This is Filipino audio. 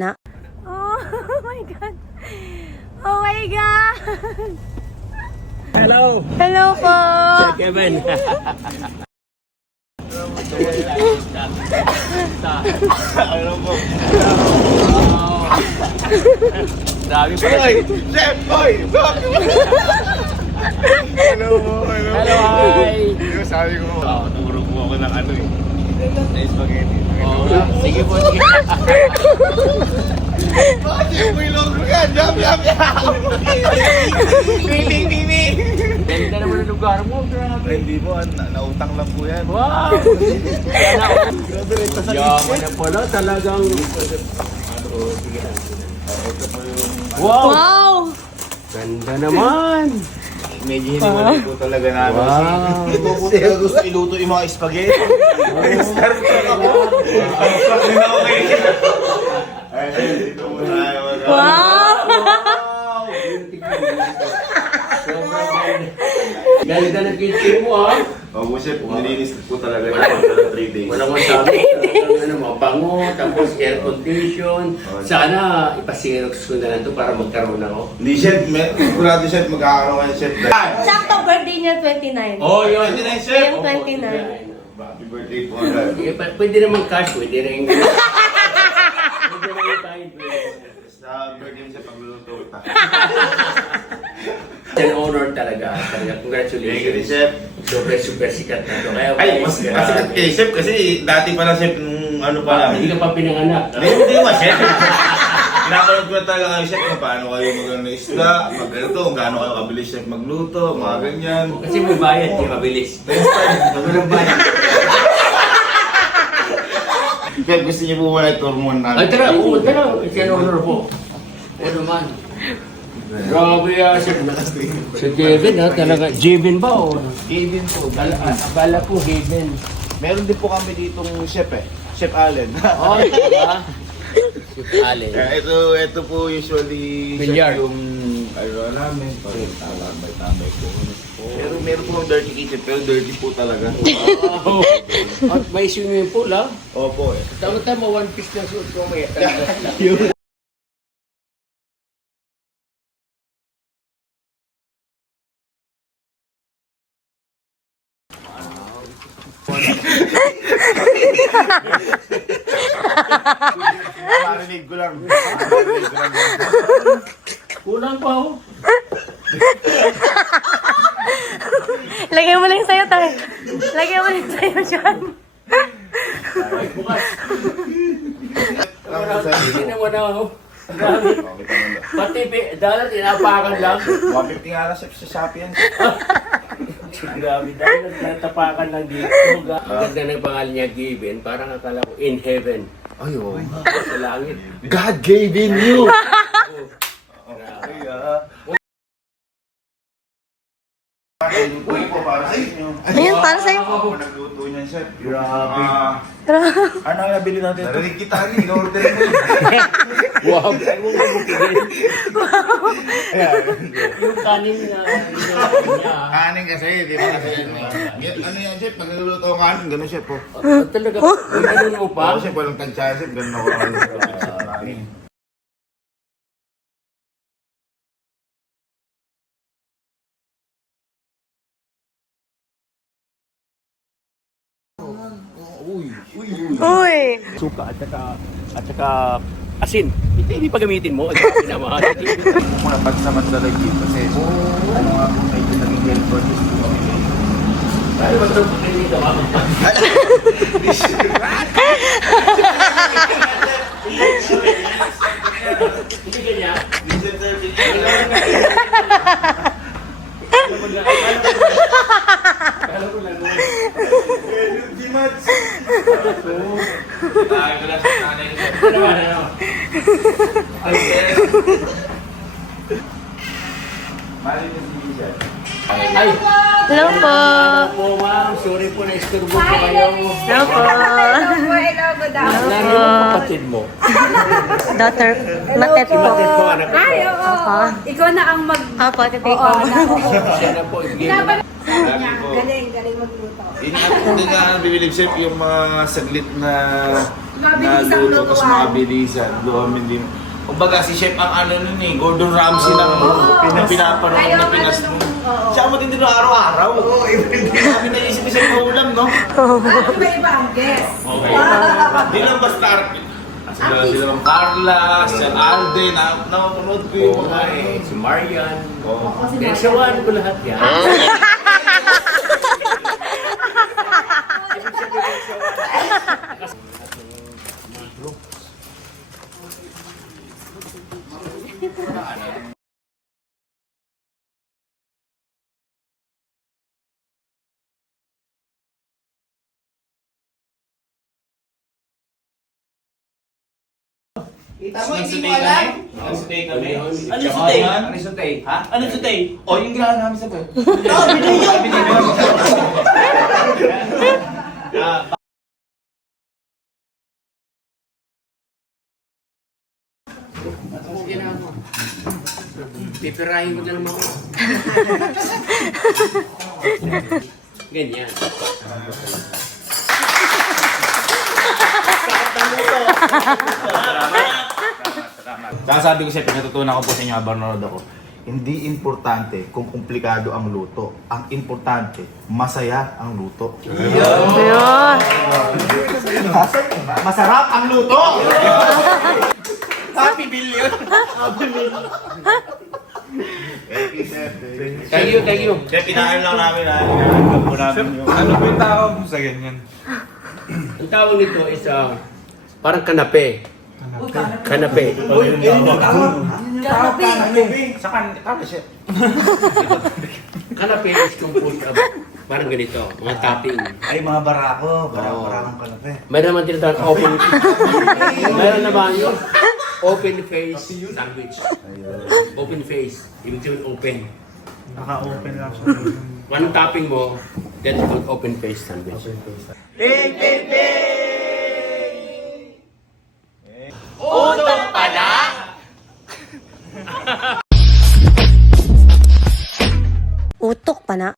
bintana. Oh my God! Oh my God! Hello! Hello po! Sir Kevin! Ano po? Dami pa rin. Chef! Boy! Hello po! Hello! Hello, hi! Yung sabi ko, turo po ako ng ano eh. Na spaghetti. Sige po, sige. Bakit yung ilong ko yan? Jam, jam, jam! Ding, ding, ding! Ganda naman ang lugar mo, grabe. Hindi po, nautang lang po yan. Wow! Yaman na pala, talagang... Wow! Wow! Ganda naman! Medyo hiniwalay po talaga namin. Wow! Kasi gusto iluto yung mga spaghetti. Start talaga. Ay, dito muna tayo. Wow! Ganda ng kitchen mo, ha? Opo, chef, nilinis po talaga namin 3 days. Walang masabi. Ano, mabango, tapos air condition. Sana ipasirox ko na lang ito para magkaroon ako. Hindi, chef. Kurado, chef. Magkakaroon kayo, chef. Sakto birthday niya 29. Oh, yun. 29, chef. Yung 29. Happy birthday po agad. Pwede naman cash, pwede rin. Pwede naman tayo. Sa birthday mo, chef, pagluluto kita. It's an honor talaga. Congratulations. Thank you, chef. Super sikat na ito. Kaya, Ay, mas sikat kay chef kasi dati pa na chef nung ano pa lang. Hindi ka pa pinanganak. Hindi naman, chef. Pinapanood ko na talaga kayo, chef, kung paano kayo mag-ano ng isda, mag-ganito, kung gaano kayo kabilis, chef, magluto, mga ganyan. Kasi may bayad, di mabilis. Next time, walang bayad. Chef, gusto niyo po wala i-tour muna namin? Ay, tara, pumunta na. It's an honor po. O naman. Grabe si Kevin ha, talaga. Jevin ba o? Kevin po. Akala ko Kevin. Meron din po kami ditong chef eh. Chef Allen. Oh, diba? Si Ale. Ito po usually Billiard. chef yung ano namin. Tambay po. Pero meron po ng dirty kitchen, pero dirty po talaga. Wow. At may swimming pool ha? Opo eh. Tama-tama, one piece na suot ko may Marinig ko lang. Marinig ko lang. Kulang pa oh. Lagyan mo lang sa'yo, tayo. Lagyan mo lang sa'yo, John. Ay, bukas. Hindi naman ako. Pati dollar, tinapakan lang. 150 nga lang chef sa Shopee yan. Grabe dahil nagtatapakan lang dito. Ang ganda ng pangalan niya, Given. Parang akala ko, in heaven. Ay, oh. Sa langit. God gave in you! Uy po, para sa inyo. Ayun, para sa'yo. Ako nagluto niyan, chef. Grabe. Ano ang nabili natin? Narinig kita rin, in-order mo. Wow. Ay mo bumukigin. Yung kanin niya. Kanin kasi, di ba kasi ano yan, chef? Pag nagluluto ang kanin, gano'n, chef, po. Talaga, ano mo pa? Chef, walang tansya, chef, gano'n ako. Kanin. Uy! Suka at saka asin. Hindi pa gamitin mo. Pinamahal. Muna pag naman talaga yun kasi ano nga po medyo naging health conscious po kami. Ano ba ito? Hindi ka ba? Hindi kanya? Di much. Ay! Hello po! Po, ma'am. Sorry po na isturbo ko kayo. Hello po! Laro yung kapatid mo. Daughter, matet po. Kapatid po, anak ko. Ay, oo. Opo. Ikaw na ang mag... Opo, titay ko. Oo, anak ko. Siya na po. Laban sa kanya. Galing, galing Hindi nga bibilib chef yung mga saglit na Mabilisang luto, tapos lutuan. mabilisan. Doon hindi. Kumbaga si chef ang ano nun eh, Gordon Ramsay ng pinapanood Ayaw ng nga Pinas nung- mo. oo. Siya mo din din araw-araw. Oo, Sabi na isip isa yung ulam, no? Iba-iba ang guest. Okay. Di lang basta sila ng Carla, si Alden, napanood ko yung mga eh. Si Marian. Oo. Pinagsawahan ko lahat yan. Tama, hindi mo alam. Nagsutay kami. Ano sutay? Ano sutay? Ha? Ano sutay? O, yung ginawa namin sa bed. Pipirahin ko na naman ako. Ganyan. Saka sabi ko siya, pinatutunan ko po sa inyo habang nanonood ako. Hindi importante kung komplikado ang luto. Ang importante, masaya ang luto. Ayun. Masarap ang luto! Happy billion! Thank you, thank you. Kaya pinaano lang namin ha. Pinagagap po namin yung... Ano ba yung tawag mo sa ganyan? Ang tawag nito is parang kanape. Kanape. Kanape is composed of parang ganito, mga topping. Ay, mga barako. Oo. Barakang kalape. Mayroon naman tinatawag open. Mayroon naman yung open face sandwich. Open face. Ibig sabihin open. Naka-open lang siya. Anong topping mo, that's called open face sandwich. Utok pa na.